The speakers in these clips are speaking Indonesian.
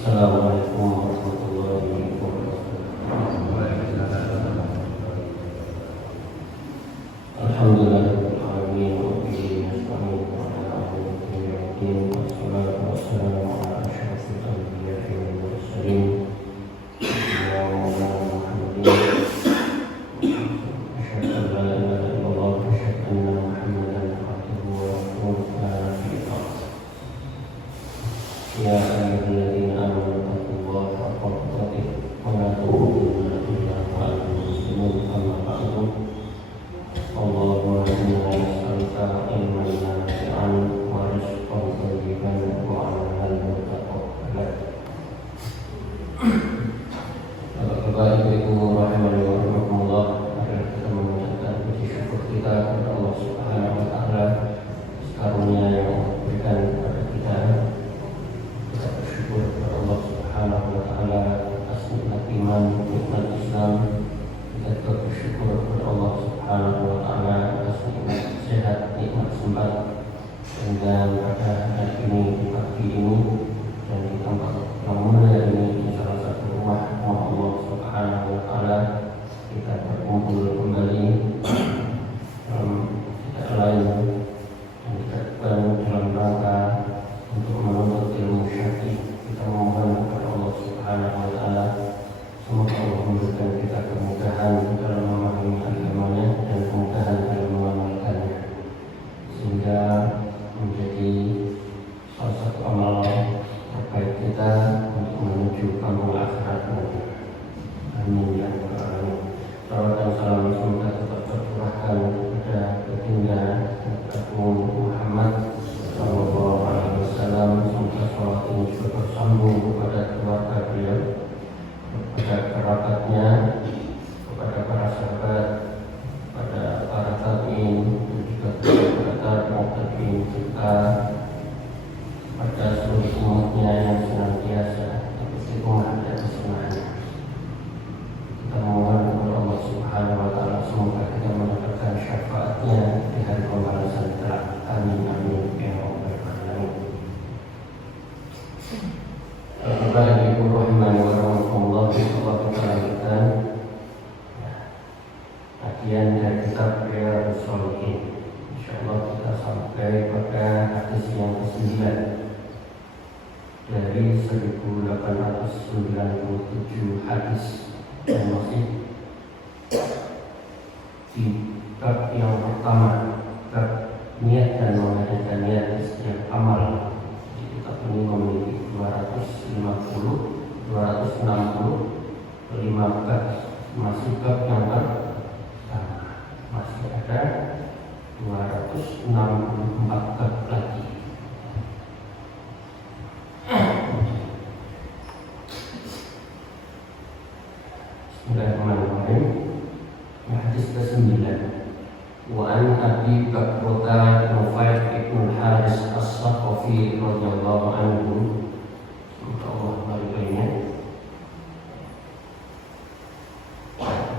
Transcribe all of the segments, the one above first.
Assalamualaikum warahmatullahi wabarakatuh. Alhamdulillahirabbil alamin wa bihi nasta'in ala umuri din wassalatu wassalamu ala asyrafil anbiya'i wal mursalin sayyidina Muhammadin asyhadu an la ilaha illallah wa asyhadu anna Muhammadan abduhu wa rasuluhu ya ayyuhalladzina amanu taqullaha haqqa tuqatih wa la tamutunna illa wa antum muslimun amma ba'du. Allahumma inna nas'aluka ilman nafi'an wa rizqan thayyiban wa 'amalan mutaqabbalan. Bapak Ibu rahimani wa rahimakumullah, marilah kita memanjatkan puji syukur kita kepada Allah Subhanahu wa taala atas karunia yang diberikan kepada kita. Kita bersyukur kepada Allah Subhanahu wa taala atas nikmat iman, nikmat Islam. Kita juga bersyukur kepada Allah Subhanahu wa taala atas nikmat sehat, nikmat sempat, sehingga pada hari ini, di pagi ini, dan di tempat yang mulia ini, di salah satu rumah Allah Subhanahu wa taala, kita berkumpul kembali dalam tidak lain dan tidak dalam rangka untuk menuntut ilmu syar'i. Kita memohon kepada Allah Subhanahu wa taala semoga Allah memberikan kita kemudahan dalam memahami agamanya dan kemudahan dalam mengamalkannya, sehingga menjadi salah satu amal terbaik kita untuk menuju kampung akhirat nanti. Amin ya rabbal alamin. Salawat dan salam semoga tetap tercurahkan kepada baginda Nabi Muhammad sallallahu alaihi wasallam. Semoga salawat ini juga bersambung kepada keluarga beliau, kepada kerabatnya, kepada para sahabat, kepada para tabi'in, dan juga kepada tabi'in serta pada seluruh umatnya yang senantiasa istiqomah dan kesunahannya. Kita mohon kepada Allah Subhanahu wa taala semoga kita mendapatkan syafaatnya di hari pembalasan kelak. Amin amin ya rabbal alamin. Bapak Ibu rahimani wa rahimakumullah, Allah kita lanjutkan kajian dari kitab Riyadhus Shalihin. Insyaallah kita sampai pada hadis yang ke-9 dari 1897 hadis, dan masih di bab yang pertama, bab niat dan mengadakan niat di setiap amal. Di kitab ini memiliki 260, 265 bab, masih bab yang pertama, masih ada 264 bab lagi. Bismillahirrahmanirrahim. Hadis ke-9. Wa an Abi Bakrata Nufayl ibn Haris As-Saqafi radhiyallahu anhu. Allah baliknya.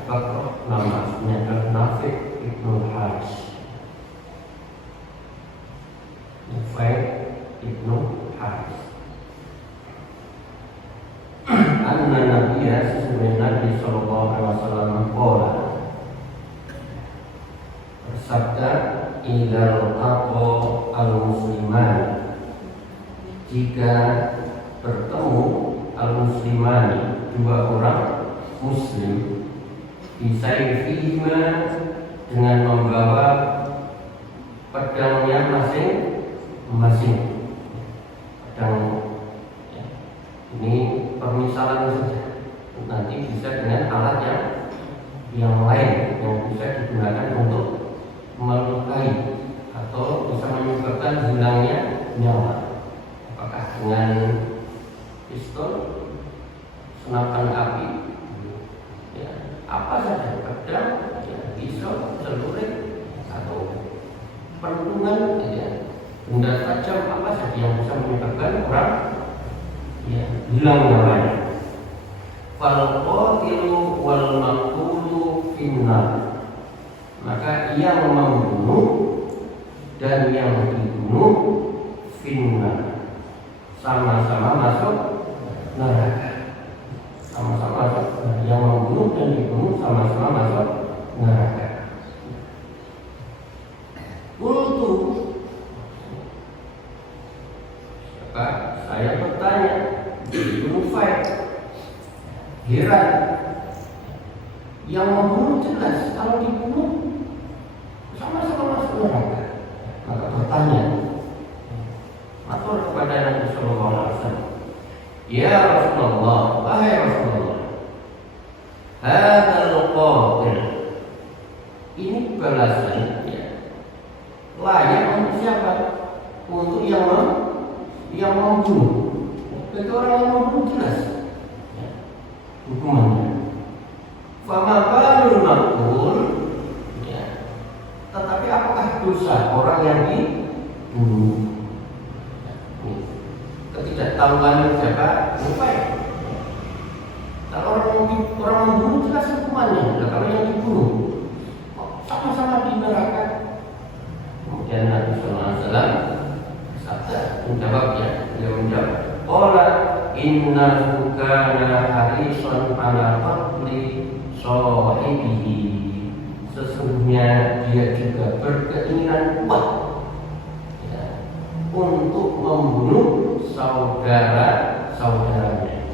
Bakrah namanya adalah Nafi' ibn Haris. Nufayl ibn Haris. Anna Nabiya sesungguhnya Nabi sallallahu alaihi wasallam qala, bersabda, idza taqa al-musliman, jika bertemu al-muslimani, dua orang muslim, bisayfihima, dengan membawa pedangnya masing-masing. Pedang ini permisalan saja, nanti bisa dengan alat yang lain yang bisa digunakan untuk melukai atau bisa menyebabkan hilangnya nyawa. Apakah dengan pistol, senapan api, ya, apa saja, pedang, ya, pisau, celurit, atau pentungan, ya, benda tajam apa saja yang bisa menyebabkan orang ya hilang nyawanya. Fal qatilu wal maqtulu finnar, maka yang membunuh dan yang dibunuh finnar, sama-sama masuk neraka. Sama-sama masuk, yang membunuh dan dibunuh sama-sama masuk neraka. Kultu, saya bertanya, Ibnu Faid heran, yang membunuh jelas, kalau dibunuh sama-sama masuk neraka. Maka bertanya, matur kepada Nabi Sallallahu Alaihi Wasallam, ya Rasulullah, wahai Rasulullah, hadzal qatil, ini balasan layak untuk siapa? Untuk yang membunuh. Bagi orang yang membunuh jelas hukumannya. Fama balul maqtul, tetapi apakah dosa orang yang dibunuh? Ketidaktahuan siapa? Lupa. Kalau orang membunuh jelas hukumannya. Kalau yang dibunuh sama-sama di neraka. Kemudian Nabi Sallallahu Alaihi Wasallam sabda menjawabnya. Beliau menjawab, qala innahu kana harisan ala qatli sahibihi. Sesungguhnya dia juga berkeinginan kuat untuk membunuh saudara-saudaranya.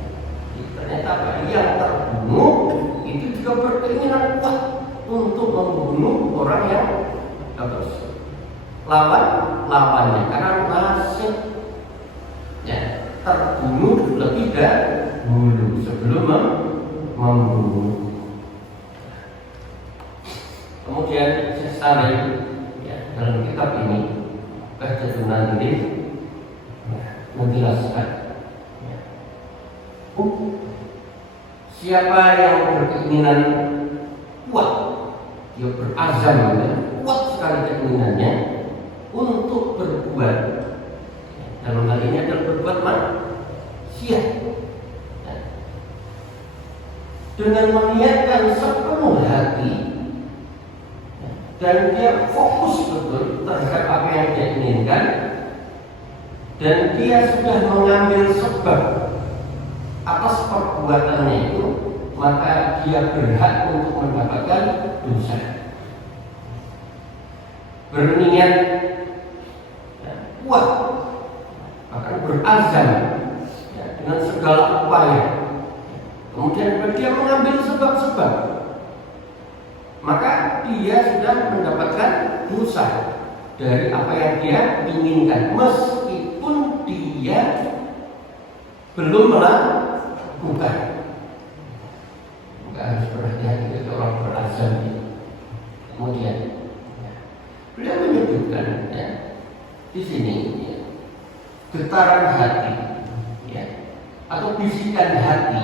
Ternyata apa? Yang terbunuh itu juga berkeinginan kuat untuk membunuh orang yang lawannya, karena nasib terbunuh lebih dahulu sebelum membunuh. Kemudian Syekh Saleh dalam kitab ini Bahjatun menjelaskan siapa yang berkeinginan kuat, dia berazam, kuat sekali keinginannya untuk berbuat, dalam hal ini adalah berbuat maksiat, dengan meniatkan sepenuh hati dan dia fokus betul terhadap apa yang dia inginkan, dan dia sudah mengambil sebab atas perbuatannya itu, maka dia berhak untuk mendapatkan dosa. Berniat kuat, bahkan berazam dengan segala upaya, kemudian dia mengambil sebab-sebab, maka dia sudah mendapatkan dosa dari apa yang dia inginkan, meskipun dia belum melakukan. Maka harus berhati-hati ketika orang berazam. Kemudian beliau menyebutkan di sini getaran hati atau bisikan hati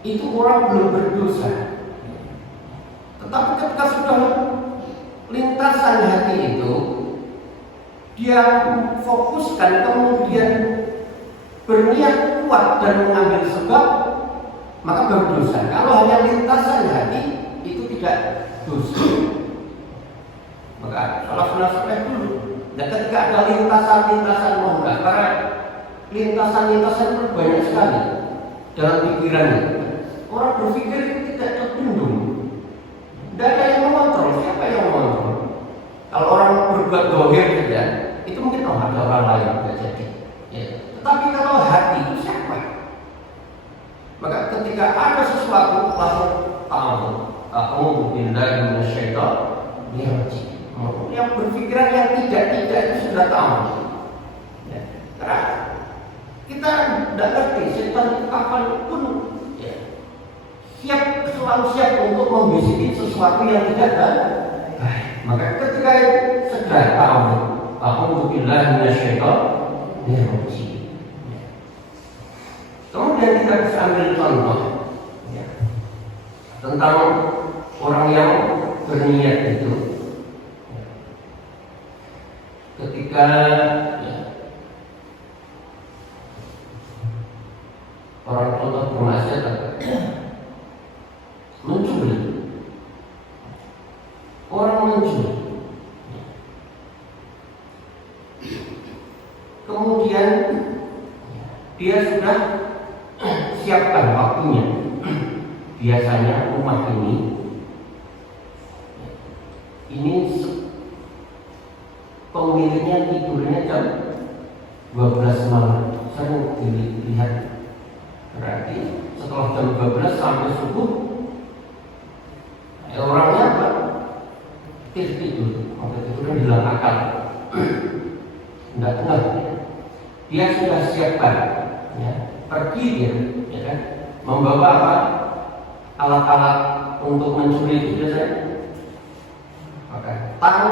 itu orang belum berdosa. Tetapi ketika sudah lintasan hati itu, dia fokuskan, kemudian berniat kuat dan mengambil sebab, maka baru dosa. Kalau hanya lintasan hati, itu tidak dosa. Maka salah dulu. Dan ketika ada lintasan-lintasan mohon, karena lintasan-lintasan itu banyak sekali dalam pikirannya. Orang berpikir itu tidak terbendung. Tidak ada yang mengontrol. Siapa yang mengontrol? Kalau orang berbuat dohir saja, itu mungkin ada orang lain tidak jadi. Tetapi kalau hati itu siapa? Maka ketika ada sesuatu langsung tahu. Aku billahi minasyaitonir rajim. Yang berpikiran yang tidak itu sudah tahu. Karena kita tidak ngerti setan itu kapanpun selalu siap untuk membisiki sesuatu yang tidak baik. Maka ketika segera tahu, aku billahi minasyaitonir rajim. Kemudian kita bisa ambil contoh tentang orang yang berniat itu, ketika orang contoh bermaksiat mencuri, orang mencuri, kemudian dia sudah siapkan waktunya. Biasanya rumah ini pemiliknya tidurnya jam 12 malam. Sering dilihat. Berarti setelah jam 12 sampai subuh orangnya apa? Tidur. Maka tidurnya hilang akal. Enggak. Dia sudah siapkan, ya, pergi dia, ya kan? Membawa apa? Alat-alat untuk mencuri itu biasanya. Apakah tang,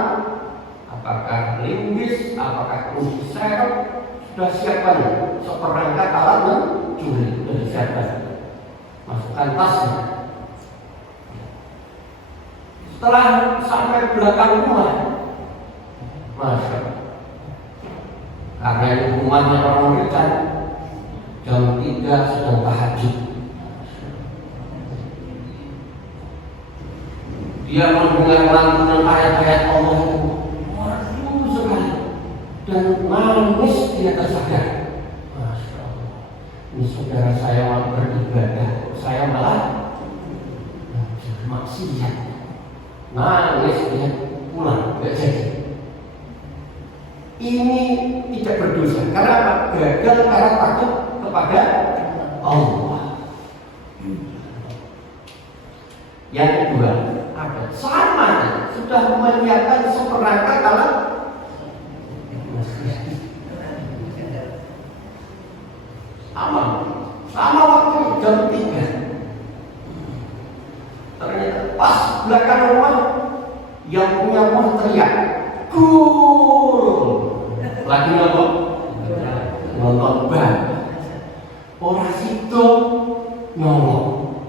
apakah linggis, apakah kunci serep, sudah siapkan seperangkat alat mencuri, sudah disiapkan. Masukkan tasnya. Setelah sampai belakang rumah, Masya Allah. Karena ini rumahnya orang Rican, jam 3 sedang tahajud. Dia mendengar lantunan ayat-ayat Allah itu merdu sekali dan nangis dia tersadar. Masya Allah, ini saudara saya mau beribadah, saya malah maksiat. Nangis dia pulang, gak jadi. Ini tidak berdosa. Karena apa? Gagal karena takut kepada Allah. Yang kedua, ada sama sudah menyiapkan seperangkat alat. Sama waktu jam 3. Ternyata pas belakang rumah yang punya rumah teriak, "Gul!" Lagi nonton bal. Orang situ nyolong.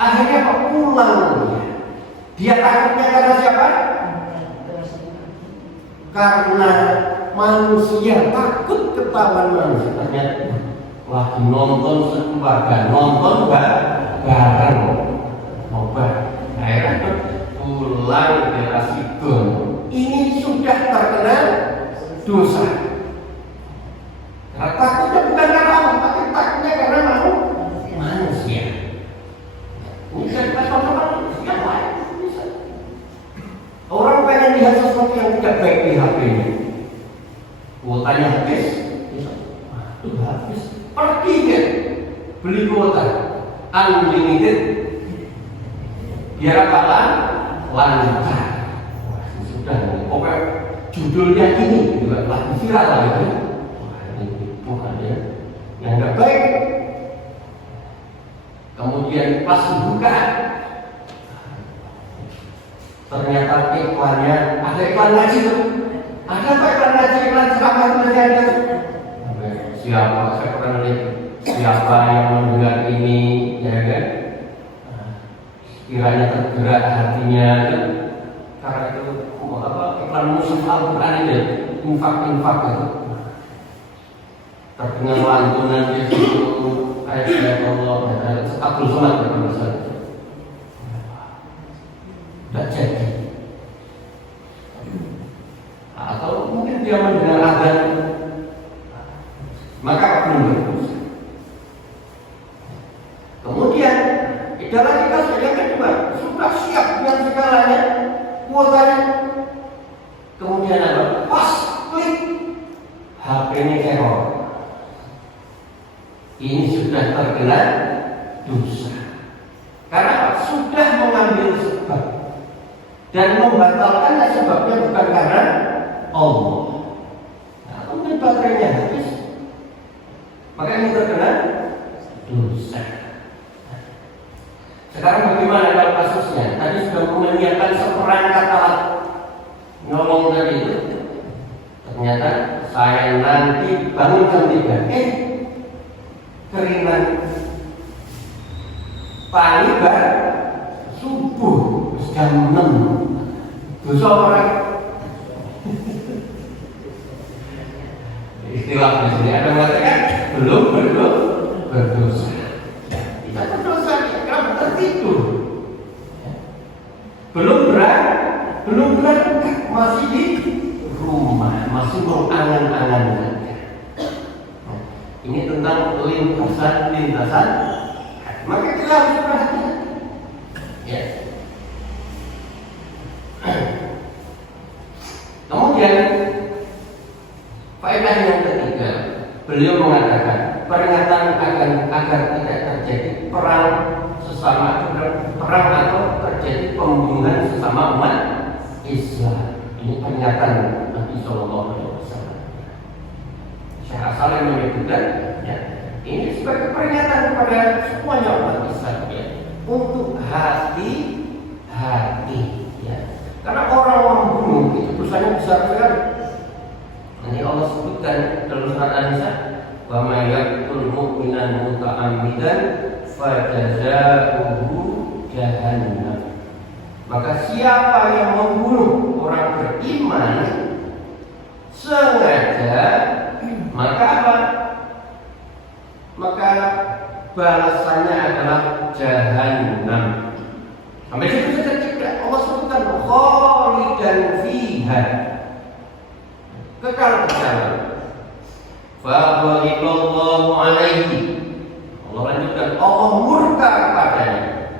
Akhirnya Pak pulang. Dia takutnya karena siapa? Karena manusia, takut ketahuan manusia. Ternyata lagi nonton sekeluarga, nonton bareng, nobar. Akhirnya pulang ke Rasidon. Ini sudah terkena dosa. Karena takutnya bukan karena Allah, tapi takutnya karena manusia. Bisa kita contohkan yang lain. Bisa. Orang pengen lihat sesuatu yang tidak baik di HP-nya. Kuotanya habis, itu habis. Pergi ya, beli kuota unlimited. Biar apa lancar. Sudah, pokoknya judulnya ini juga lagi viral lah ya. Ini bukan ya, yang nggak baik. Kemudian pas dibuka, ternyata iklannya ada iklan ngaji tuh. Ada apa iklan ngaji, iklan ceramah itu masih ada. Siapa? Saya pernah lihat siapa yang mendengar ini, ya kan? Kiranya tergerak hatinya kan? Karena itu iklan musuh Al-Quran itu infak itu terdengar lantunan di situ ayat Allah setabul sholat ya pemirsa. Tidak jadi. Atau mungkin dia mendengar azan, maka belum berdosa. Kemudian tidak lagi kasus yang kedua, sudah siap dengan segalanya, kuotanya. Kemudian apa? Pas klik HP-nya error. Ini sudah terkena dosa. Karena sudah mengambil sebab dan membatalkannya sebabnya bukan karena Allah. Nah, mungkin baterainya habis, maka ini terkena dosa. Sekarang bagaimana kalau kasusnya? Tadi sudah menyiapkan seperangkat alat nyolong tadi itu. Ternyata saya nanti bangun jam 3. Keringan pagi subuh jam 6. Dosa orang. Istilah di sini ada mengatakan belum berdosa. Kita berdosa karena tertidur. Belum berangkat, masih di rumah, masih mengangan-angan. Ini tentang lintas urusan lintasan hati. Maka kita harus perhatikan. Ya. Kemudian faedah yang ketiga, beliau mengatakan peringatan agar tidak terjadi perang sesama, perang atau terjadi pembunuhan sesama umat Islam. Ini peringatan Nabi Sallallahu Alaihi Wasallam. Syekh Salim menyebutkan, ya, ini sebagai peringatan kepada semuanya umat Islam, ya, untuk hati-hati, ya. Karena orang membunuh itu dosanya besar sekali. Ini Allah sebutkan dalam surat An-Nisa, wa may yaqtul mu'minan muta'ammidan fajazaohu jahannam. Maka siapa yang membunuh orang beriman sengaja, maka apa? Maka balasannya adalah jahannam. Sampai situ saja tidak. Allah sebutkan khalidan fiha, kekal di dalam. Fa ghadiballahu alaihi. Allah lanjutkan, Allah murka kepadanya.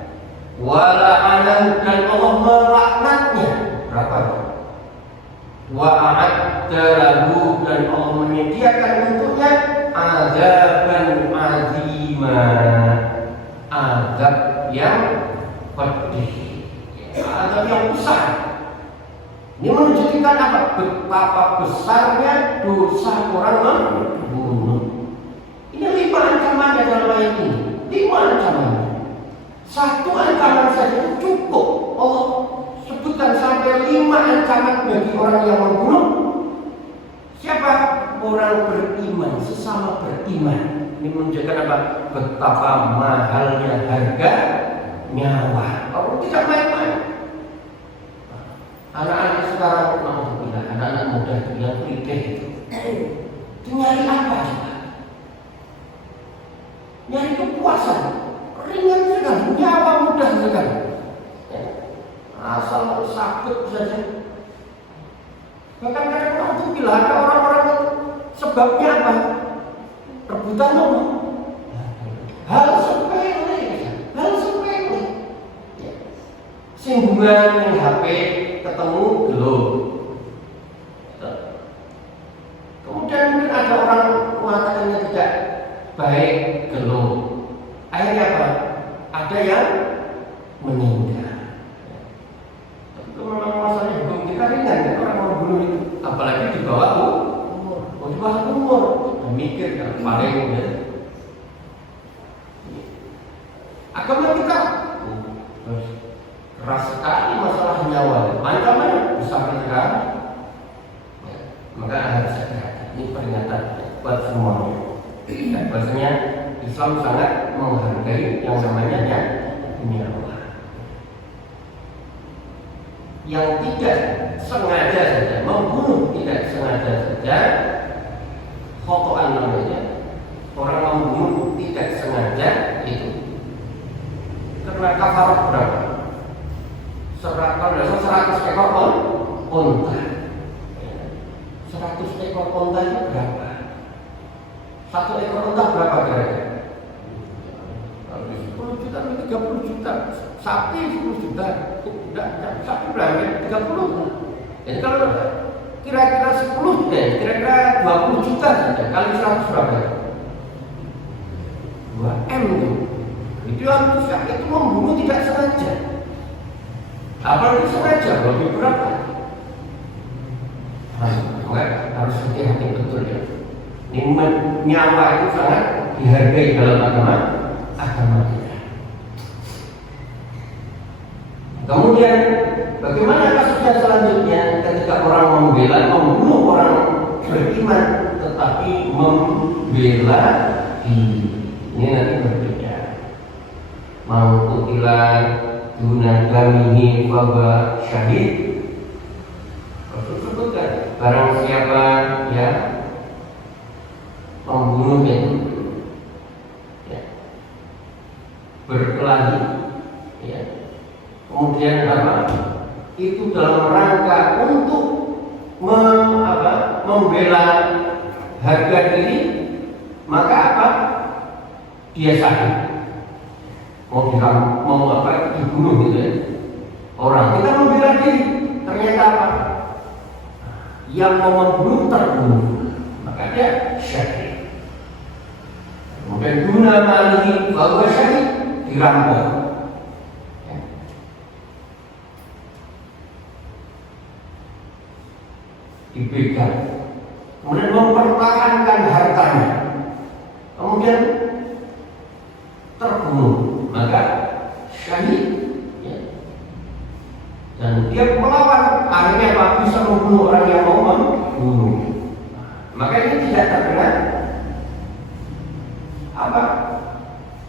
Wa la'anahu, dan Allah melaknatnya. Berapa? Wa a'adda lahu, dan Allah menyediakan untuknya azaban azima, azab yang pedih, azab yang besar. Ini menunjukkan apa? Betapa besarnya dosa orang membunuh. Ini 5 ancamannya dalam ayat ini. 5 ancamannya. Satu ancaman saja itu cukup. Allah sebutkan sampai 5 ancaman bagi orang yang membunuh. Siapa? Orang beriman, sesama beriman. Ini menunjukkan apa? Betapa mahalnya harga nyawa. Kalau tidak main-main. Anak-anak sekarang, anak-anak muda yang kritik itu nyari apa coba? Nyari kepuasan, ringan sekali, nyawa mudah sekali. Asal sakit saja. Bahkan kadang-kadang itu bila ada orang-orang sebabnya apa? Rebutan nomor. Hal sepele. Singgungan HP ketemu belum. Kemudian mungkin ada orang mengatakannya tidak baik, belum. Akhirnya apa? Ada yang meninggal. Itu memang masalahnya hukum kita ringan kan, orang membunuh itu, apalagi di bawah umur. Di bawah umur, mikir kan paling ya. Agama kita keras sekali masalah nyawa, ancamannya besar sekali. Ya, maka harus hati-hati. Ini peringatan buat semuanya. Dan bahasanya Islam sangat menghargai yang namanya nyawa. Yang tidak sengaja saja membunuh, tidak sengaja saja khotoan namanya. Orang membunuh tidak sengaja itu karena kafarah berapa? 100 ekor unta. 100 ekor unta itu berapa? 1 ekor unta berapa kira-kira? 10 juta, 30 juta. Sapi 10 juta. Tidak, sapi berapa? 30. Jadi kalau kira-kira 10 juta, kira-kira 20 juta saja. Kali 100 berapa? 2M itu. Itu manusia itu membunuh tidak sengaja. Apalagi sengaja, lebih berapa? Harus hati-hati betul ya. Ini nyawa itu sangat dihargai dalam agama kita. Kemudian bagaimana kasusnya selanjutnya ketika orang membunuh orang beriman tetapi membela diri? Ini nanti berbeda. Mau kutilan duna damihi fahuwa syahid. Rasul sebutkan barang siapa ya membunuh itu ya, berkelahi ya, kemudian apa? Itu dalam rangka untuk membela harga diri, maka apa? dia sakit, dibunuh gitu ya. Orang kita membela diri, ternyata apa? Yang mau membunuh terbunuh, maka dia syahid. Kemudian guna malihi bahwa syahid dirampok. Dibegal, kemudian mempertahankan hartanya, kemudian terbunuh, maka syahid. Dan dia melawan, akhirnya apa? Bisa membunuh orang yang mau membunuh. Maka ini tidak terkena apa?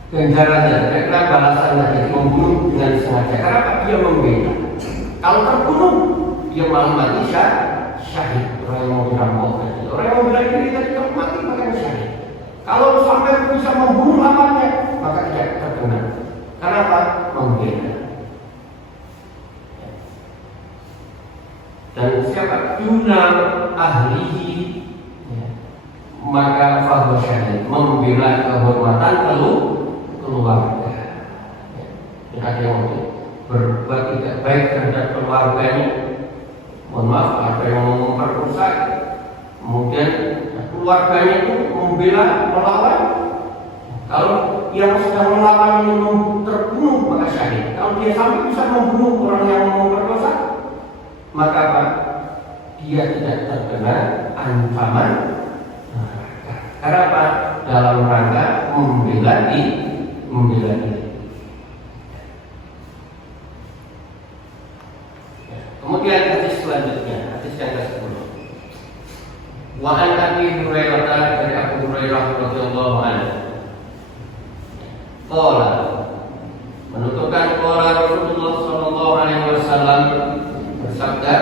Ganjarannya, terkena balasannya. Jadi membunuh dengan sengaja. Karena apa? Dia membela. Kalau terbunuh, dia malah mati syahid. Orang yang mau dirampok tadi, orang yang mau bela diri tadi kalau mati makanya syahid. Kalau sampai bisa membunuh lawannya, maka tidak terkena. Karena apa? Membela. Dan siapa duna ahlihi, maka fahuwa syahid, membela kehormatan keluarga. Ada yang berbuat tidak baik terhadap keluarganya, mohon maaf, ada yang memperkosa, kemudian keluarganya itu membela melawan. Kalau yang sedang melawan ini terbunuh maka syahid. Kalau dia sampai bisa membunuh orang yang memperkosa, maka apa? Dia tidak terkena ancaman neraka. Karena apa? Dalam rangka membela diri. Kemudian hadis selanjutnya, hadis yang ke-10. Wa an Abi Hurairah, dari Abu Hurairah radhiyallahu anhu. Qala, menutupkan qala Rasulullah sallallahu alaihi wasallam bersabda,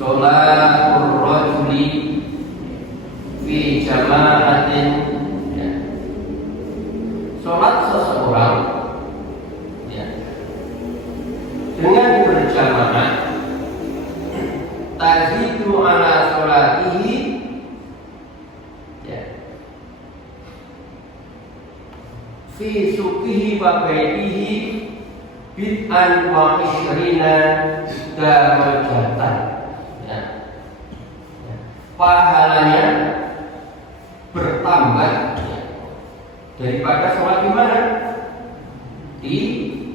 sholatul rajuli fi jama'atin, sholat seseorang dengan berjamaah tazidu ala sholatihi, fi suqihi wa baitihi bid'an wa ishrina darajatan. Pahalanya bertambah daripada sholat di mana? Di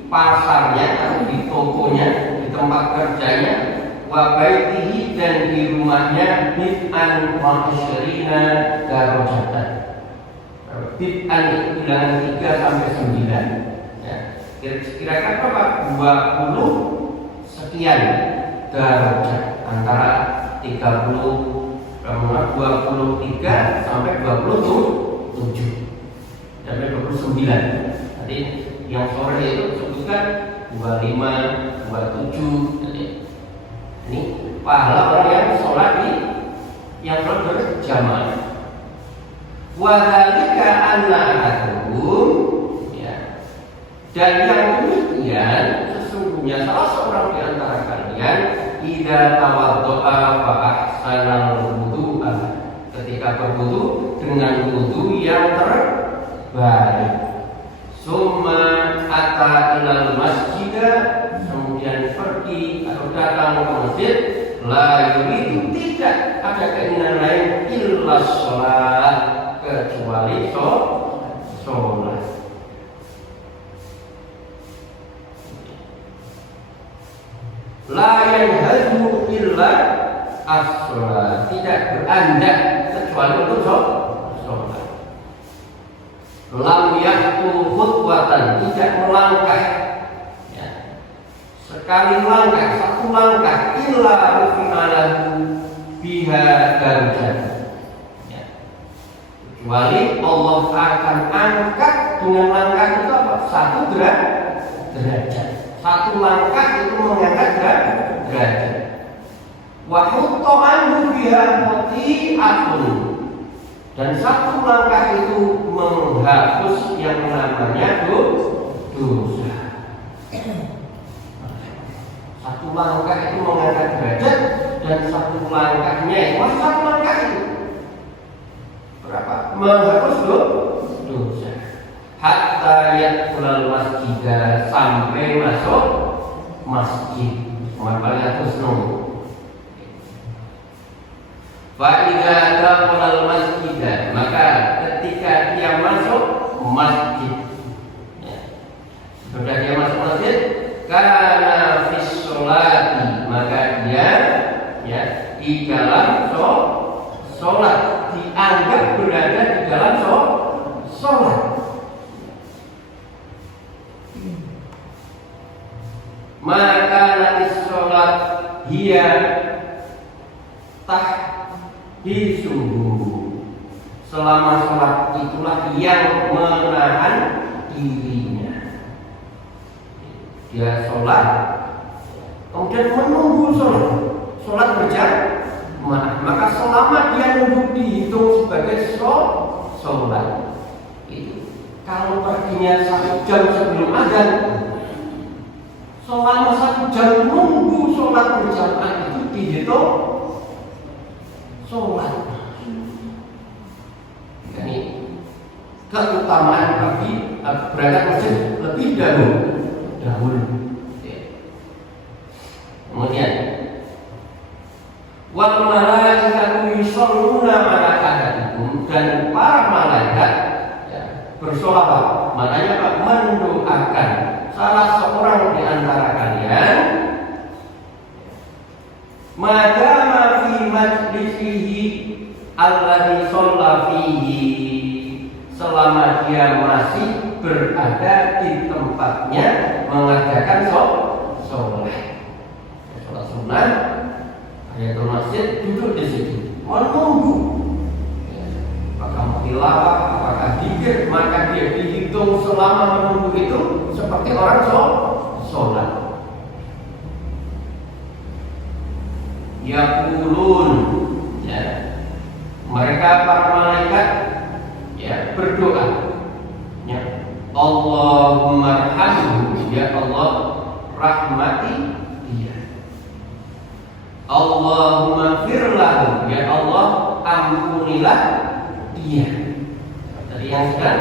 pasarnya atau di tokonya, di tempat kerjanya, wa baitihi, dan di rumahnya, bid'an wa ishrina darajatan. Bid'an itu bilangan 3 sampai 9. Kira-kira berapa? 20 sekian derajat, antara 23 sampai 27 sampai 29. Nanti yang sore itu disebutkan 25, 27. Ini pahala orang yang sholat yang berjamaah. Wa dzalika anna ahadakum, dan yang demikian sesungguhnya salah seorang di antara kalian idza tawaddo'a fa ahsanal wudu'a, ketika berwudu dengan wudu yang terbaik, summa ata ilal masjid, kemudian pergi atau datang ke masjid, la yuridu, tidak ada keinginan lain, illa sholat, kecuali sholat. La yanhadu illa as-sholat, tidak beranjak kecuali untuk sholat. Lam yahtu khutwatan, tidak melangkah, sekali langkah, satu langkah, illa rufi'alahu biha darajat, kecuali Allah akan angkat dengan langkah itu apa? Satu derajat. Satu langkah itu mengangkat derajat. Wa hutta anhu biha khati'atun, dan satu langkah itu menghapus yang namanya dosa. Satu langkah itu mengangkat derajat, dan satu langkahnya itu, satu langkah itu berapa? Menghapus dosa. hatta yadkhulal masjid, sampai masuk masjid. Paling atas nunggu. Fa idza dakhala masjid, maka ketika dia masuk masjid, sudah dia masuk masjid, kana fis sholati, maka dia di dalam sholat, dianggap berada di dalam sholat. Maka nanti sholat dia tahbisuhu, selama sholat itulah yang menahan dirinya. Dia sholat, kemudian menunggu sholat berjamaah, maka selama dia nunggu dihitung sebagai sholat. Itu kalau perginya 1 jam sebelum azan, selama 1 jam nunggu sholat berjamaah itu dihitung sholat. Ini keutamaan bagi berangkat masjid lebih dahulu. Kemudian wal malaikatu yusholluna ala ahadikum, dan para malaikat bersolawat, maknanya mendoakan salah seorang di antara kalian, madama fi majlisihi alladhi shalla fihi, selama dia masih berada di tempatnya mengadakan sholat sunnah, ayatul masjid, duduk di situ menunggu. Apakah tilawah, apakah dzikir, maka dia dihitung selama menunggu itu seperti orang sholat. Yaqulun, mereka para malaikat berdoa, Allahumma arhamhu, ya Allah rahmati dia. Allahumma firlahu, ya Allah ampunilah dia. Tadi yang sudah,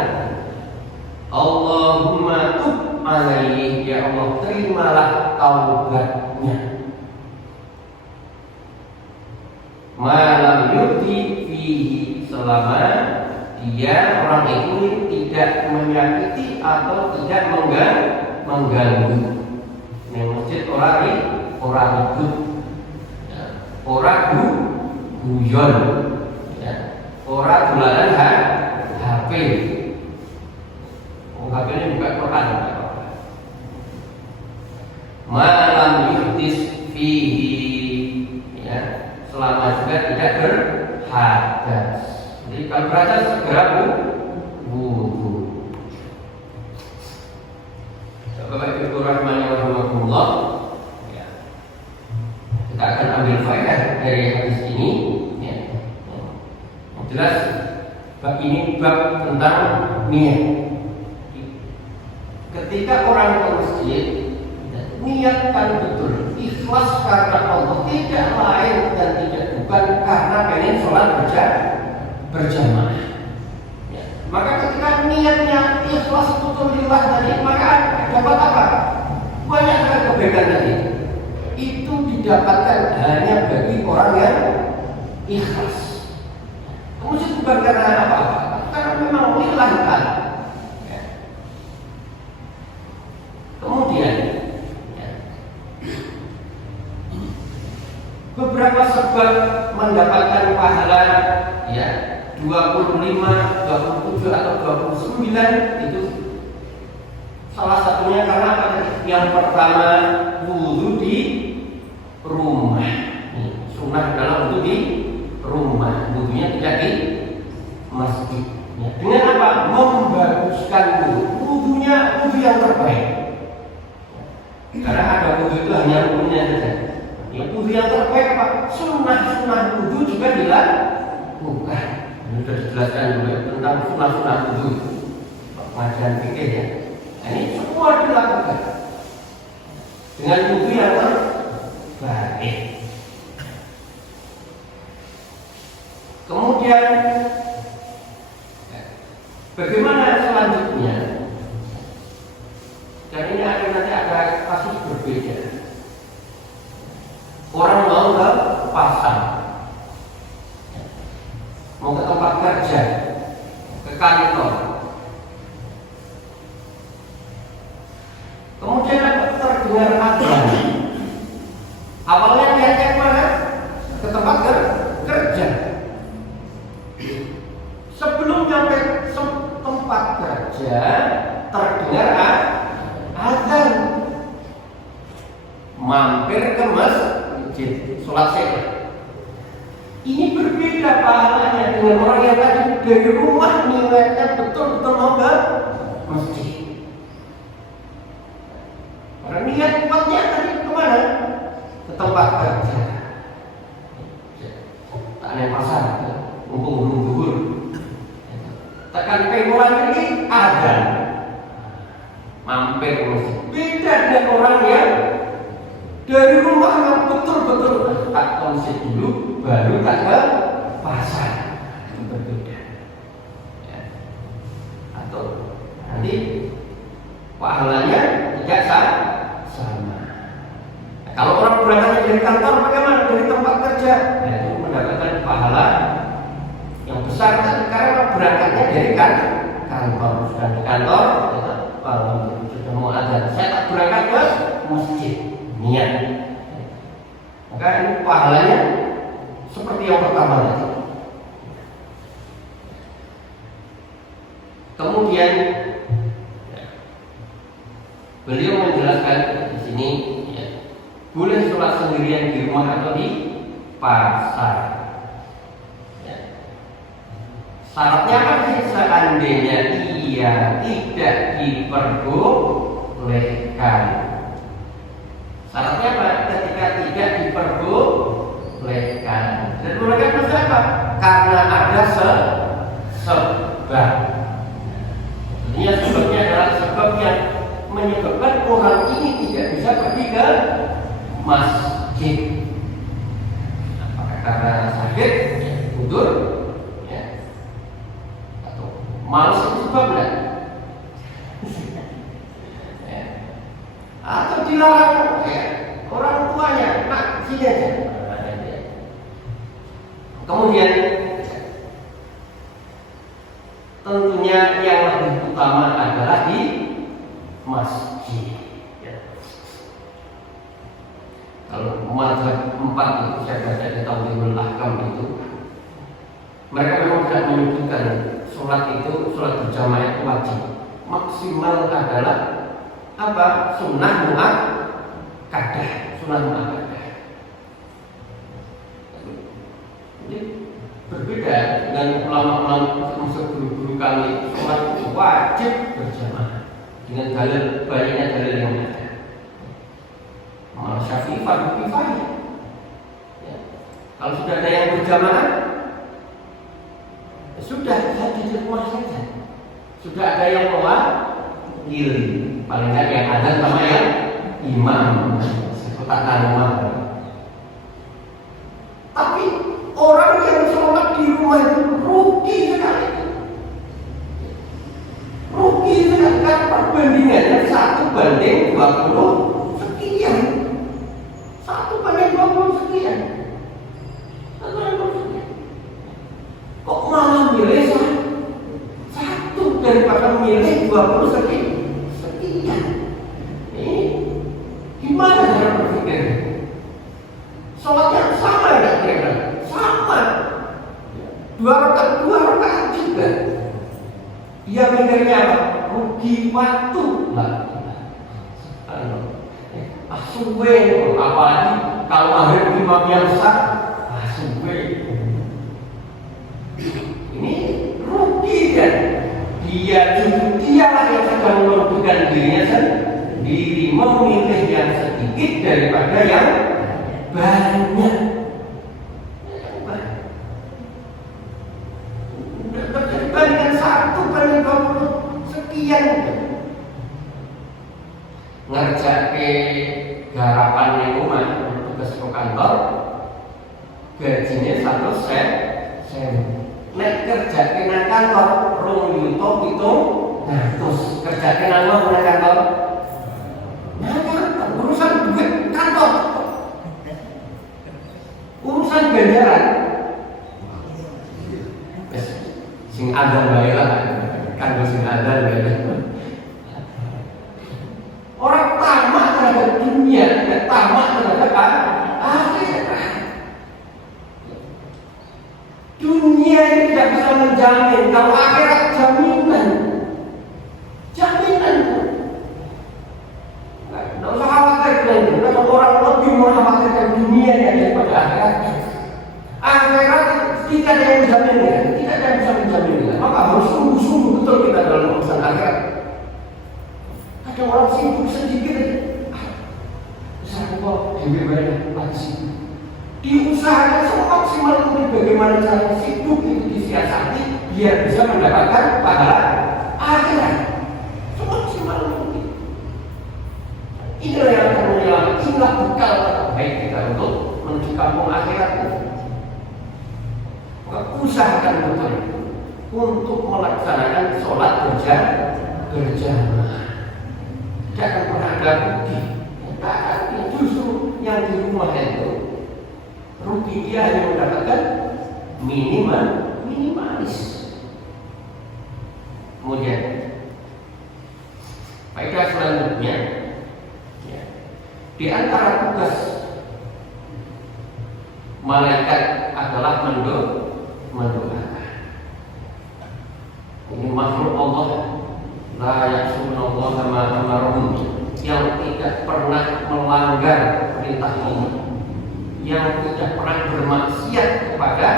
Allahumma tub alaihi, ya Allah terimalah taubatnya. Malam yuti fihi, selama dia orang itu tidak menyakiti atau tidak mengganggu. Yang masjid orang ribut, orang guyon, orang dolanan HP. HP ini bukan Quran. Malam yutis fihi, selama juga tidak berhadas. Jadi kalau berhadas segera wudu. Bapak Ibu rahimani wa rahimakumullah, kita akan ambil faedah dari hadis ini. Jelas bab ini bab tentang niat. Ketika orang ke masjid, niatkan betul, ikhlas karena Allah, tidak lain dan tidak bukan karena pengen sholat berjamaah. Maka ketika niatnya ikhlas betul lillah tadi, maka dapat apa? Banyak sekali kebaikan tadi. Itu didapatkan hanya bagi orang yang ikhlas. Kemudian bukan karena apa-apa, karena memang lillah kan. Kemudian beberapa sebab mendapatkan pahala 25, 27 atau 29 itu salah satunya karena yang pertama wudu di rumah. Sunnah adalah wudu di rumah, wudunya tidak di masjid. Dengan apa? Membaguskan wudunya, wudu yang terbaik. Karena ada wudu itu hanya rukunnya saja. Wudu yang terbaik apa? Sunnah wudu juga dilakukan. Ini sudah dijelaskan dulu tentang sunnah wudu, pengajian fikih ya. Ini semua dilakukan dengan wudu yang terbaik. Kemudian bagaimana selanjutnya? kerja terdengar azan, mampir ke masjid sholat sehat. Ini berbeda pahalanya dengan orang yang tadi dari rumah niatnya betul-betul mau ke masjid. Orang niat kuatnya tadi kemana? Ke tempat kerja. Tak naik pasar, mumpung gugur. Tekan pengulangan ini ada, mampir ke masjid. Beda dengan orang yang dari rumah yang betul-betul tak ke masjid dulu, baru tak ke pasar. Itu berbeda. Ya. Atau nanti pahalanya tidak sama. Nah, kalau orang berangkat dari kantor, bagaimana dari tempat kerja? Nah, itu mendapatkan pahala yang besar karena berangkatnya dari kantor. Sudah di kantor, kalau sudah mau azan, saya tak berangkat ke masjid, niat. Maka ini pahalanya seperti yang pertama tadi. Kemudian beliau menjelaskan di sini, ya, boleh sholat sendirian di rumah atau di pasar. Ya. Syaratnya apa sih? Seandainya ia tidak diperbolehkan. Syaratnya apa? Ketika tidak diperbolehkan. Dan bolehkan maksudnya apa? Karena ada sebab. Artinya sebabnya adalah sebab yang menyebabkan orang ini tidak bisa pergi ke masjid. Apakah karena sakit, udur, ya, atau malas itu sebabnya, ya, atau dilarang, ya, orang tuanya, nak sini aja. Kemudian tentunya yang lebih utama adalah di masjid. Ya. Kalau mazhab 4 itu saya baca di Tauhidul Ahkam itu, mereka memang tidak menyebutkan sholat itu, sholat berjamaah itu wajib. Maksimal adalah apa? Sunnah muakkadah, sunnah muakkadah. Jadi berbeda dengan ulama-ulama termasuk guru-guru kami, sholat itu wajib berjamaah dengan dalil banyaknya dalil yang ada. Malah Syafi'i fardu kifayah. Ya. Kalau sudah ada yang berjamaah, ya sudah di rumah saja. Sudah ada yang mewakili, paling tidak yang ada sama yang imam, tak nama. Tapi orang yang sholat di rumah itu rugi sekali. Rugi sekali kan perbandingannya 1:20 sekian. 1:20 sekian. Kok malah milih satu daripada milih 20 sekian. Ini gimana cara berpikirnya? Sholat yang sama ya kira-kira? Sama. 2 rakaat juga. Dia mikirnya apa? Rugi waktu lah. Suwe, apalagi kalau akhir imam yang sah, suwe. Ini rugi kan? Dialah yang sedang merugikan dirinya sendiri, memilih yang sedikit daripada yang banyak. Dibandingkan 1:20 sekian. Ngerjake garapan di rumah, tugas ke kantor, gajinya 100.000. Nek kerjake nang kantor 2.700.000. Terus kerjake nang kantor. Nah, urusan duit kantor. Urusan ganjaran. Sing ada bae lah, kanggo sing ada bae. Orang tamak terhadap dunia, tidak tamak terhadap akhirat. Dunia ini tidak bisa menjamin, kalau akhirat jaminan. Ada orang sibuk sedikit aja. Saya kok banyak lagi sibuk. Diusahakan semaksimal mungkin bagaimana cara sibuk itu disiasati biar bisa mendapatkan pahala akhirat. Semaksimal mungkin. Inilah yang akan menyelamatkan. Inilah bekal terbaik kita untuk menuju kampung akhirat. Maka usahakan betul untuk melaksanakan sholat berjamaah. Tidak akan pernah ada rugi. Justru yang di rumah itu rugi, dia hanya mendapatkan minimalis. Kemudian faedah selanjutnya, ya, di antara tugas malaikat adalah mendoakan. Ini makhluk Allah, la ya'sunallaha ma amarahum, yang tidak pernah melanggar perintah Allah, yang tidak pernah bermaksiat kepada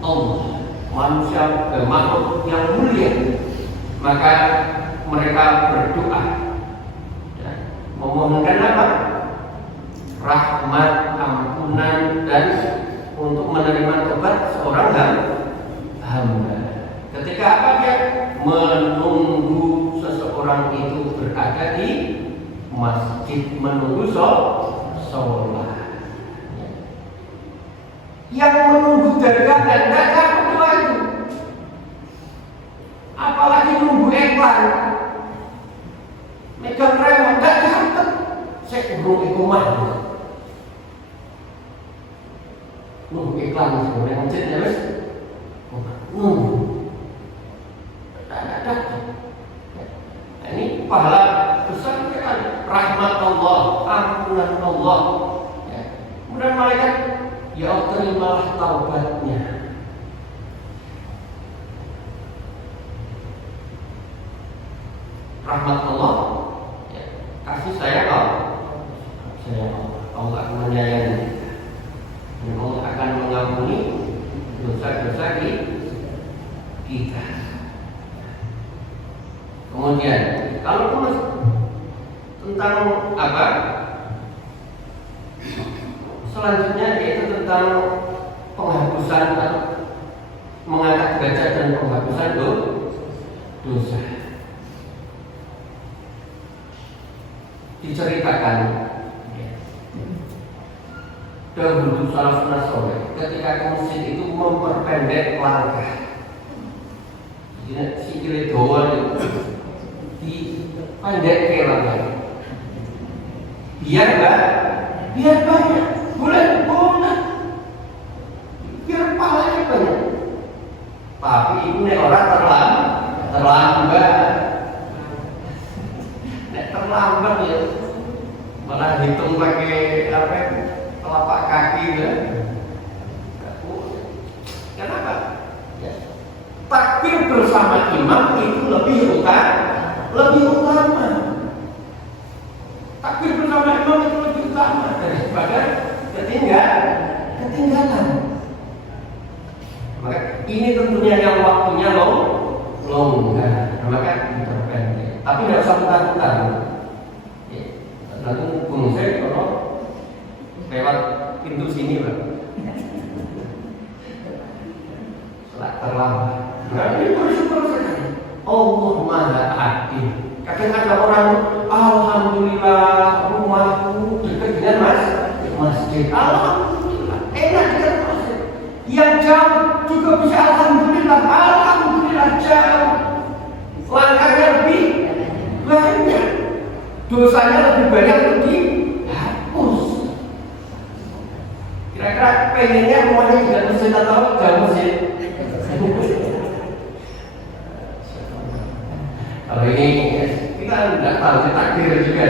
Allah. Manusia makhluk yang mulia, maka mereka berdoa, ya, memohonkan apa? Rahmat, ampunan, dan untuk menerima tobat seorang hamba. Ketika apa dia? Menunggu seseorang itu berada di masjid, menunggu sholat. Yang menunggu dagangan tidak takut doa itu, apalagi menunggu iklan, megang remote tidak takut. Saya belum ikumah, nunggu iklan sebenarnya masjidnya wes nunggu. Nah, ini pahala besar kan, rahmat Allah, ampunan Allah. Ya. Kemudian malaikat, ya Allah terimalah taubatnya. Rahmat Allah, ya, kasih sayang Allah akan menyayangi dan Allah akan mengampuni dosa-dosa kita. Kemudian kalau tentang apa? Selanjutnya yaitu tentang penghapusan atau mengangkat derajat dan penghapusan dosa. Diceritakan dahulu salafun saleh ketika ke masjid itu memperpendek langkah. Jadi sikile dawa itu dipendek ke langkah. Biar banyak. Boleh. Biar pahalanya banyak. Tapi ini orang terlambat. Terlambat ya. Malah hitung pakai apa? Telapak kaki ya. Kenapa? Ya. Takbir bersama imam itu lebih utama. Takbir bersama imam itu lebih utama daripada ketinggalan. Maka ini tentunya yang waktunya longgar, maka diperpendek. Tapi tidak usah putar-putar. Nanti bung saya kalau lewat pintu sini Pak, setelah terlambat. Nah ini bersyukur sekali. Allah Maha Adil. Kadang ada orang, alhamdulillah rumahku dekat dengan masjid. Alhamdulillah, enak dengan masjid. Yang jauh juga bisa alhamdulillah jauh. Langkahnya lebih banyak, dosanya lebih banyak untuk dihapus. Kira-kira pengennya rumahnya juga masjid atau jauh masjid? Kalau ini kita tidak tahu, kita takdir juga.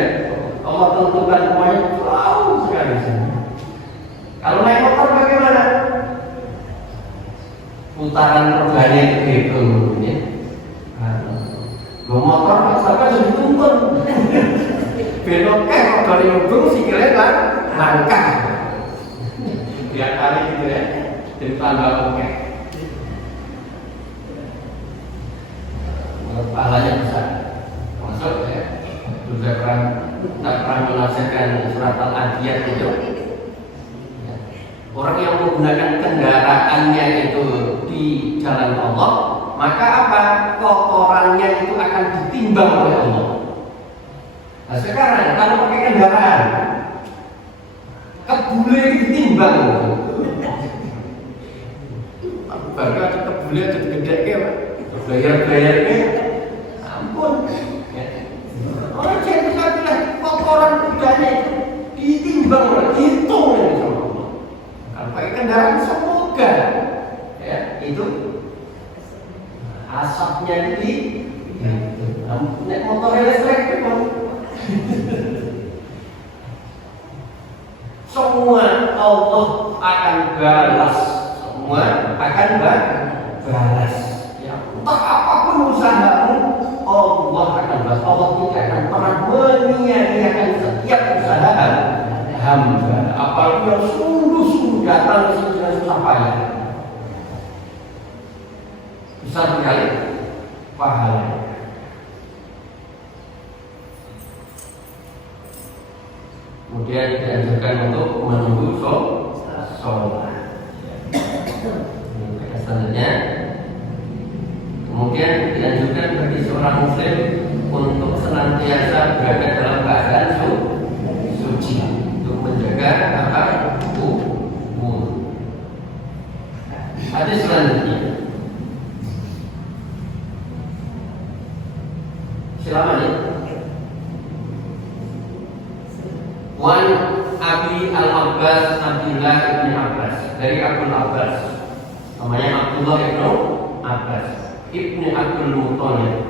Allah tentukan semuanya jauh sekali. Kalau naik motor bagaimana? Putaran perbanyak itu, ya. Motor sampai sudah dituntun. Beloknya kalau dari ujung sikilnya kan langkah. Tiap kali gitu ya, jadi tambah oke. Pahalanya besar, masuk ya. tak pernah menafsirkan surat Al-Adiyat itu. Orang yang menggunakan kendaraannya itu di jalan Allah, maka apa? Kotorannya itu akan ditimbang oleh Allah. Nah sekarang kalau pakai kendaraan, kebule ditimbang. Baru ada kebule ada gede ya, bayar-bayarnya, ampun. Orang jadi bilang kotoran kudanya itu ditimbang, dihitung sama Allah. Kalau pakai kendaraan semoga ya itu asapnya di nek motor listrik itu semua Allah akan balas, semua akan balas. Ya, entah apapun usahamu, Allah akan balas. Allah tidak akan pernah menyia-nyiakan setiap usaha hamba. Apalagi yang sungguh-sungguh datang dengan susah payah. Besar sekali pahalanya. Kemudian dianjurkan untuk menunggu sholat. Selanjutnya, kemudian dianjurkan bagi seorang muslim untuk senantiasa berada dalam keadaan suci untuk menjaga wudu. Hadis selanjutnya. Silakan ya. Wan Abi Al-Abbas Abdullah ibn Abbas, dari Abdul Abbas, namanya Abdullah ibn Abbas ibn Abdul Muttalib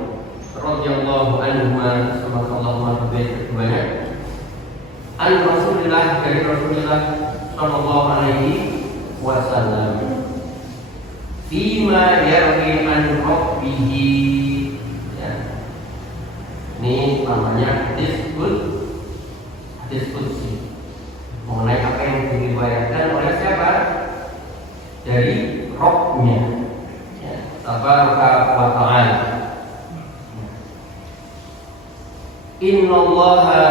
radhiyallahu anhu, semoga Allah merahmati keduanya. An Rasulullah, dari Rasulullah sallallahu alaihi wasallam, fima yarwi an rabbihi. Ya. Ini namanya hadis diskusi mengenai apa yang diriwayatkan oleh siapa? Dari Rabb-nya, ya, Tabaraka wa ta'ala. Innallaha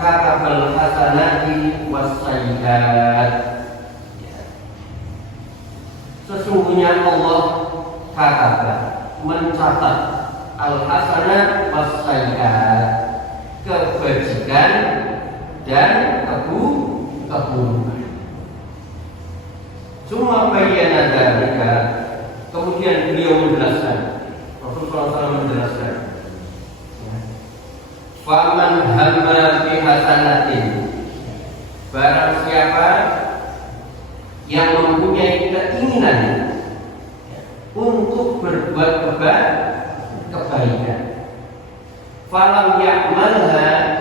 katabal hasanati was sayyi'at. Sesungguhnya Allah kataba, mencatat al-hasanat was sayyi'at, kebajikan dan keburukan. Cuma bayyana dzalika, kemudian beliau menjelaskan, Rasulullah SAW menjelaskan, faman hamma bi hasanatin, barang siapa yang mempunyai keinginan untuk berbuat kebaikan, falam ya'malha,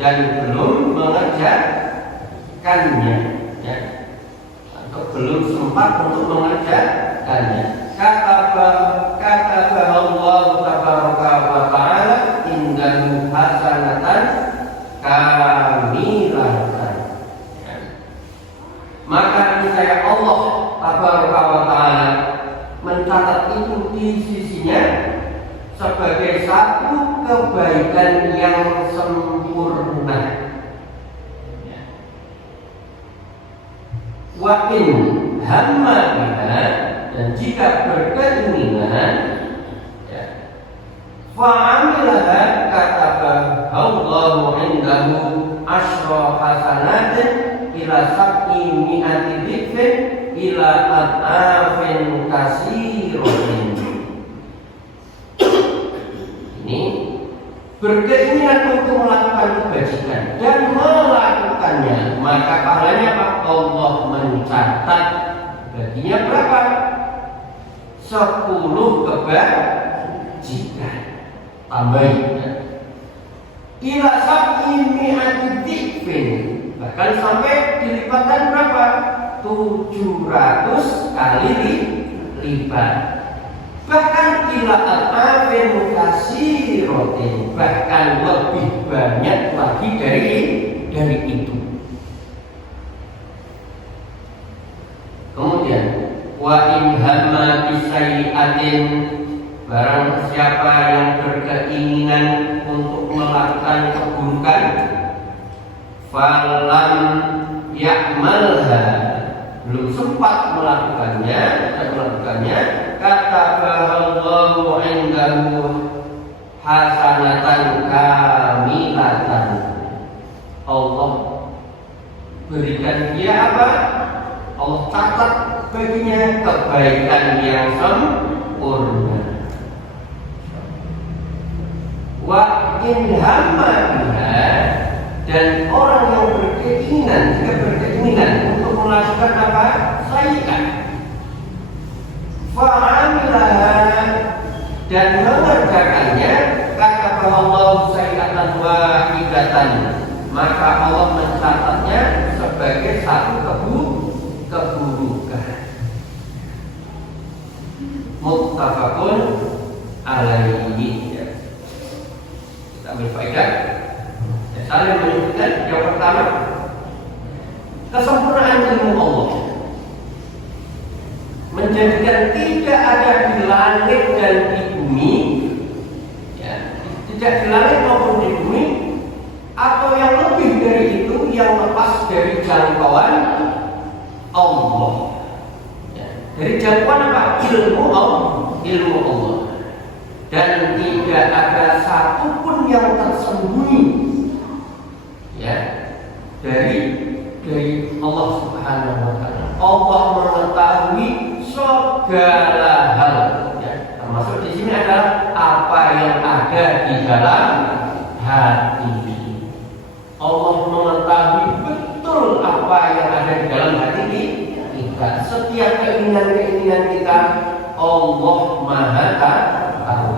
dan belum mengerjakannya, ya, atau belum sempat untuk mengerjakannya, kata Allah tabaraka wa ta'ala indahu hasanatan kamilatan, ya. Maka niscaya Allah tabaraka wa ta'ala mencatat itu di sisinya sebagai satu kebaikan yang sempurna. Wa in hamma biha, dan jika berkeinginan, ya, fa'amilaha kataba Allahu indahu asyra hasanatin ila sab'i mi'ati dhifin ila ad'afin kasiratin. Berkeinginan untuk melakukan kebajikan dan melakukannya, maka pahalanya apa? Allah mencatat baginya berapa? 10 kebajikan. Tambahin, ya. Ila sab'i mi'ati dhifin, bahkan sampai dilipatkan berapa? 700 kali lipat. Bahkan ila al-afin kasiratin, bahkan lebih banyak lagi dari itu. Kemudian wa in hamma bi sayyi'atin, Barang siapa yang berkeinginan untuk melakukan keburukan, falam ya'malha, belum sempat melakukannya, kata Allahu indahu hasanatan kamilatan. Allah berikan dia apa? Allah catat baginya kebaikan yang sempurna. Wa in hamma biha, dan orang yang berkeinginan untuk melakukan apa? Sayi'ah, fa'amilaha, dan mengerjakannya, kata Allah sayi'atan wahidatan, maka Allah mencatatnya sebagai satu keburukan. Muttafaqun alaihi. Kita ambil faedah. Saling menyebutkan yang pertama, kesempurnaan ilmu Allah menjadikan tidak ada di langit dan di bumi, ya, tidak di langit maupun di bumi, atau yang lebih dari itu yang lepas dari jangkauan Allah. Ya, dari jangkauan apa? Ilmu Allah. Dan tidak ada satupun yang tersembunyi, ya, dari Allah Subhanahu wa taala. Allah mengetahui segala hal, ya, termasuk di sini adalah apa yang ada di dalam hati. Allah mengetahui betul apa yang ada di dalam hati kita. Setiap keinginan kita, Allah Maha tahu.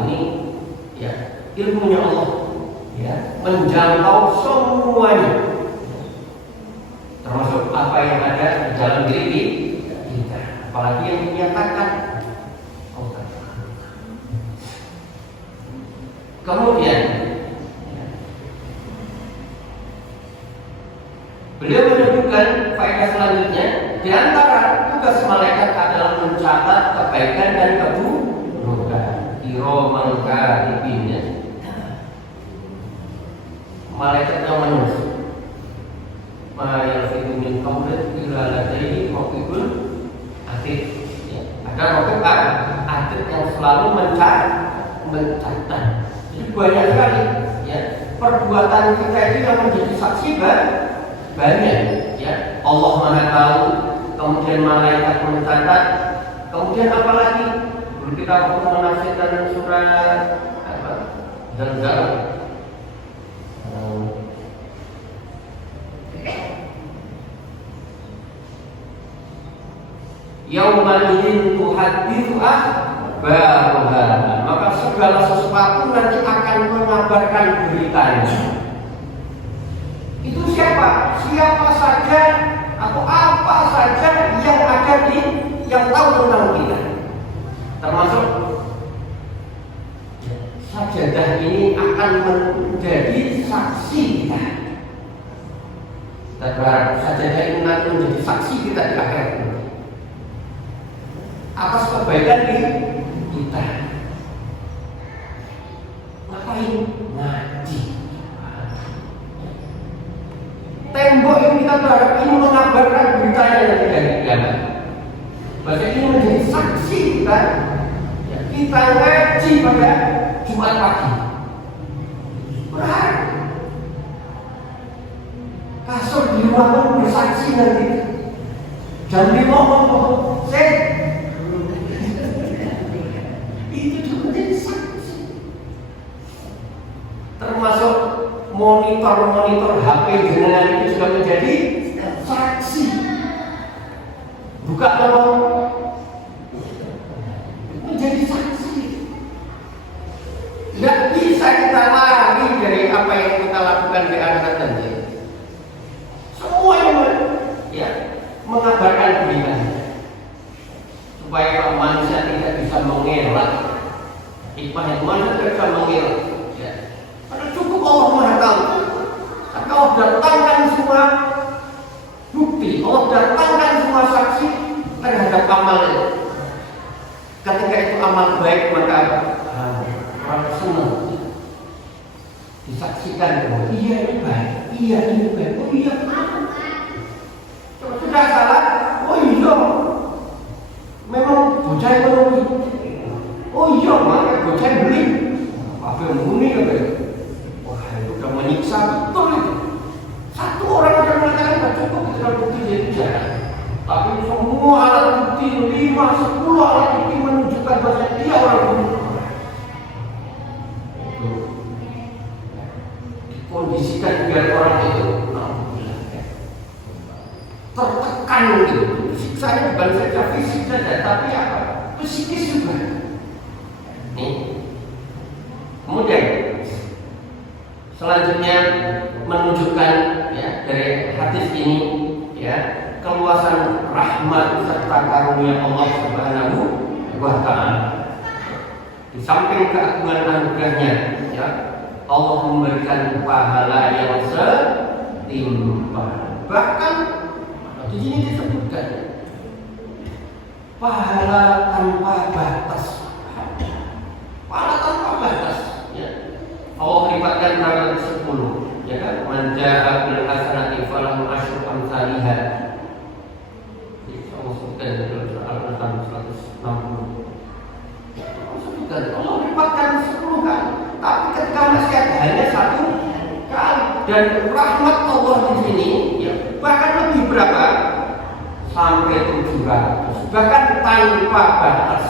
Ini, ya, ilmunya Allah, ya, menjangkau semuanya, termasuk apa yang ada di dalam diri kita, apalagi yang dinyatakan Allah. Kemudian beliau menyebutkan faedah selanjutnya, di antara tugas malaikat adalah mencatat kebaikan dan keburukan. Kiraman katibin, ya. Malaikat yang menulis ma yalfidu min qawlin illa ladaihi raqibun atid. Ada raqib atid yang selalu mencatat. Jadi banyak sekali, ya, perbuatan kita itu yang menjadi saksi banyak, ya. Allah Maha tahu, kemudian malaikat mencatat, kemudian apa lagi? Dulu kita waktu menafsirkan surat apa? Zalzal. Yauma idzin tuhadditsu akhbaraha, maka segala sesuatu nanti akan mengabarkan beritanya. Itu siapa? Siapa saja atau apa saja yang ada yang tahu tentang kita, termasuk sajadah ini akan menjadi saksi kita. Dan sajadah ini nanti menjadi saksi kita di akhirat atas kebaikan kita. Ngapain? Ngaji. Tembok yang kita berharap ini mengabarkan beritanya yang tidak dikiamat. Bahkan ini menjadi saksi kita. Ya, kita ngaji pada Jumat pagi. Berharap kasur di rumah pun bersaksi nanti. Jam 5 ngomong, itu juga menjadi saksi. Termasuk monitor HP jenengan itu juga menjadi saksi. Buka tolong, menjadi saksi. Tidak bisa kita lari dari apa yang kita lakukan di akhirat nanti. Semua yang, ya, mengabarkan berita supaya manusia tidak bisa mengelak. Hikmahnya manusia tidak bisa mengelak. Ya. Karena cukup Allah Maha tahu. Karena Allah datangkan semua bukti, Allah datangkan semua saksi terhadap amal. Ketika itu amal baik, maka disaksikan bahwa iya ini baik, iya ini baik, oh iya sudah salah, oh iya memang bocah ekonomi, oh iya makanya bocah beli apa yang murni ya baik. Wah itu udah menyiksa betul itu. Satu orang yang mengatakan tidak cukup ketika bukti jadi jahat, tapi semua alat bukti 5, 10 alat bukti menunjukkan bahwa dia orang bunuh. Kondisikan biar orang itu tertekan gitu. Siksanya bukan saja fisik saja, tapi apa? Psikis juga. Nih. Kemudian selanjutnya menunjukkan ya dari hadis ini ya keluasan rahmat serta karunia Allah Subhanahu wa taala. Di samping keagungan anugerahnya ya Allah memberikan pahala yang setimpal. Bahkan di sini disebutkan pahala tanpa batas. Pahala tanpa batas. Ya. Allah libatkan berapa 10. Ya kan? Man jaa bil hasanati falahu asyru amsalihha. Allah sebutkan dalam surah Al-An'am 160. Allah lipatkan 10 kali. Tapi ketika masih hanya 1 kali dan rahmat Allah di sini ya, bahkan lebih berapa? Sampai 700. Bahkan tanpa batas.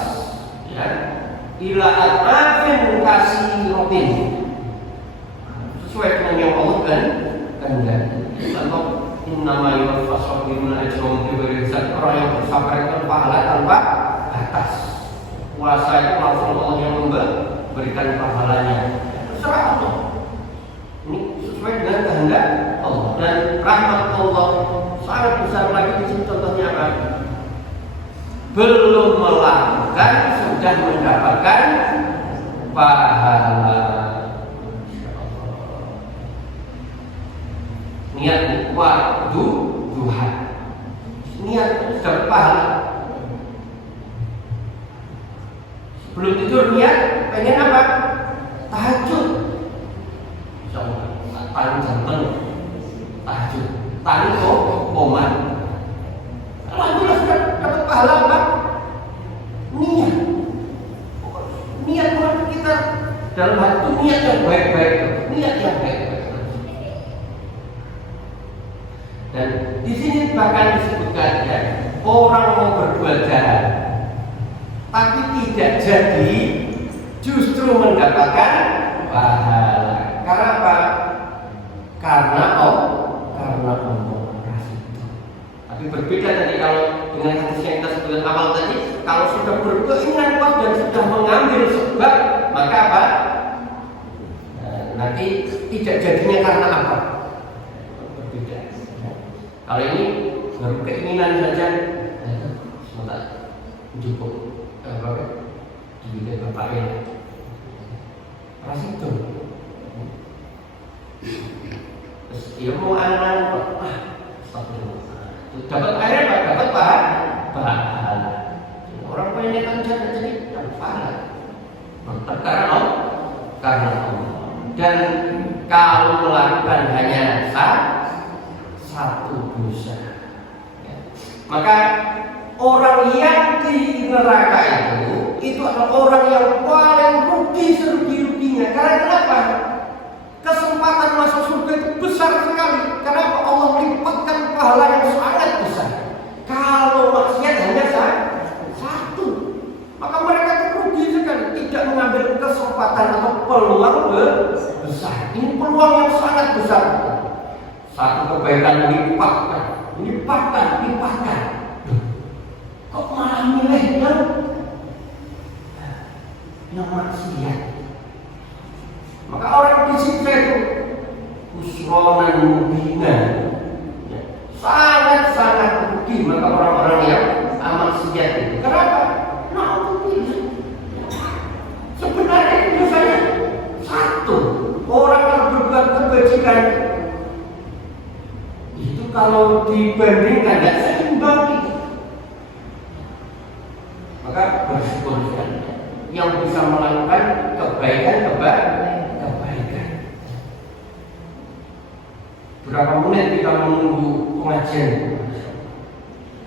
Ya. Ila al-afin kasih rotin. Sesuai dengan yang Allah kehendaki. Contoh innama yuwaffas sabiruna ajrahum bighairi hisab. Orang yang bersabar itu pahala tanpa batas. Puasa itu langsung Allah yang memberikan pahalanya. Terserah Allah. Ini sesuai dengan kehendak Allah dan rahmat Allah sangat besar lagi di sini. Contohnya apa? Belum melakukan sudah mendapatkan pahala. Niat waktu duha. Niat sudah pahala. Belum tidur niat pengen apa? Tahajud. Insyaallah paling jantan tahajud. Tadi komat. Alhamdulillah sudah dapat pahala apa? Niat. Niat kita dalam hati niat yang baik-baik. Niat yang baik-baik. Dan di sini bahkan disebutkan ya orang mau berbuat jahat tapi tidak jadi justru mendapatkan pahala. Karena apa? Karena Allah kasih. Tapi berbeda tadi kalau dengan hadis yang kita sebutkan awal tadi, kalau sudah berkeinginan kuat dan sudah mengambil sebab, maka apa? Nanti tidak jadinya karena apa? Berbeda. Kalau ini baru keinginan saja, sebentar cukup. Di bapaknya rasih itu terus dia mau anak dapat air apa? Dapat pahala. Orang pengen jadi dapat pahala karena Allah. Dan kalau melakukan hanya satu dosa maka orang yang di neraka itu adalah orang yang paling rugi serugi-ruginya. Karena kenapa? Kesempatan masuk surga itu besar sekali. Karena Allah lipatkan pahala yang sangat besar. Kalau maksiat hanya satu, maka mereka itu rugi sekali. Tidak mengambil kesempatan atau peluang besar. Ini peluang yang sangat besar. Satu kebaikan dipatkan. Kok malah milih yang maksiat? Maka orang disiksa itu usronan mubina, sangat rugi. Maka orang-orang yang maksiat itu. Kenapa? Sebenarnya dosanya satu. Orang yang berbuat kebajikan itu kalau dibandingkan tidak seimbang itu. Maka bersyukur yang bisa melakukan kebaikan. berapa menit kita menunggu pengajian,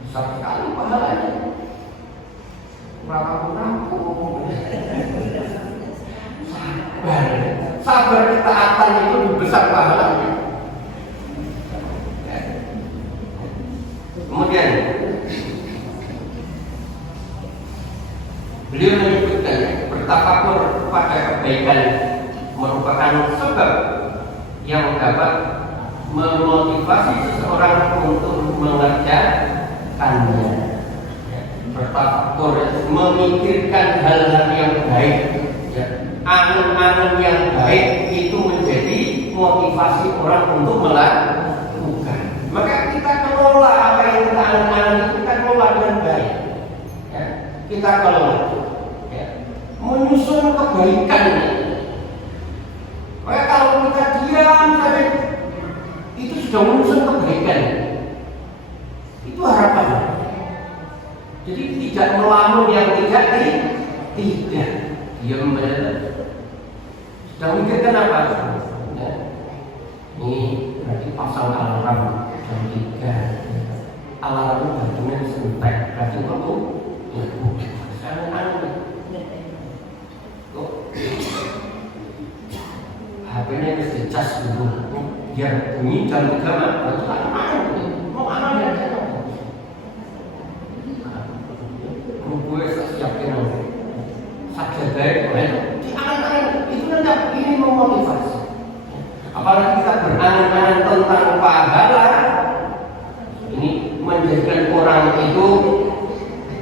besar sekali pahalanya. Rampung-rampung. Sabar ketaatan itu lebih besar pahalanya. Kemudian beliau menyebutkan bertafakur pada kebaikan merupakan sebab yang dapat memotivasi seseorang untuk mengerjakannya. Bertafakur, memikirkan hal-hal yang baik, angan-angan yang baik itu menjadi motivasi orang untuk melakukan. Maka kita kelola apa yang kita angan-angan itu, kita kelola dengan baik. Kita kelola, menyusun kebaikan. Maka kalau kita diam saja, itu sudah menyusun kebaikan. Itu harapan. Jadi tidak melamun yang tidak. Diam saja. Sudah mikirkan apa? Ini berarti pasang alarm jam 3. Alarm bajunya disentek. Berarti waktu HP-nya mesti cas dulu. Biar bunyi jam 3 berarti mau aman ya. Gue siapin saja baik, diangan-angan itu nanti ini memotivasi. Apalagi kita berangan-angan tentang pahala, ini menjadikan orang itu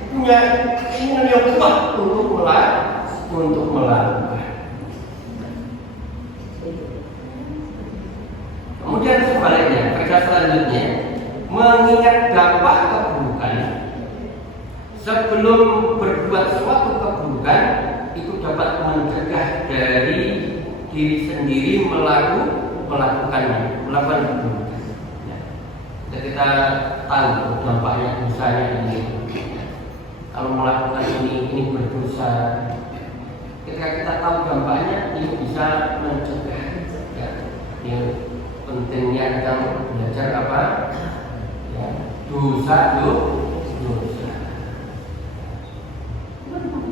punya keinginan yang kuat untuk melakukan. Kemudian sebaliknya, kerja selanjutnya mengingat dampak keburukan. Sebelum berbuat suatu keburukan, itu dapat mencegah dari diri sendiri melakukan keburukan. Ya. Kita tahu dampaknya dosanya ini. Kalau melakukan ini berdosa. Ketika kita tahu dampaknya, ini bisa mencegah. Ya. Yang pentingnya kita belajar apa? Ya. Dosa.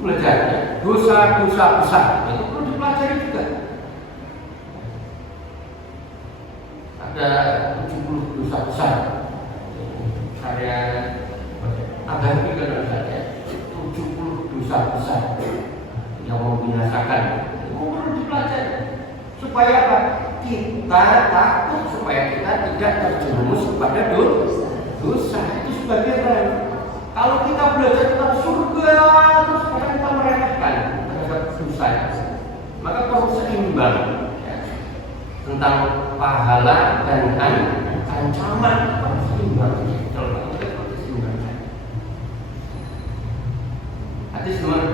Belajar dosa-dosa besar itu perlu dipelajari juga. Ada 70 dosa besar. Karya Abadi kan ada 70 dosa besar yang membinasakan. Itu perlu dipelajari supaya apa? Kita takut, supaya kita tidak terjerumus kepada dosa. Itu sebagai kalau kita belajar tentang surga, terus kita meremehkan terhadap dosa, maka perlu seimbang ya. Tentang pahala dan ancaman perlu seimbang. Hadis nomor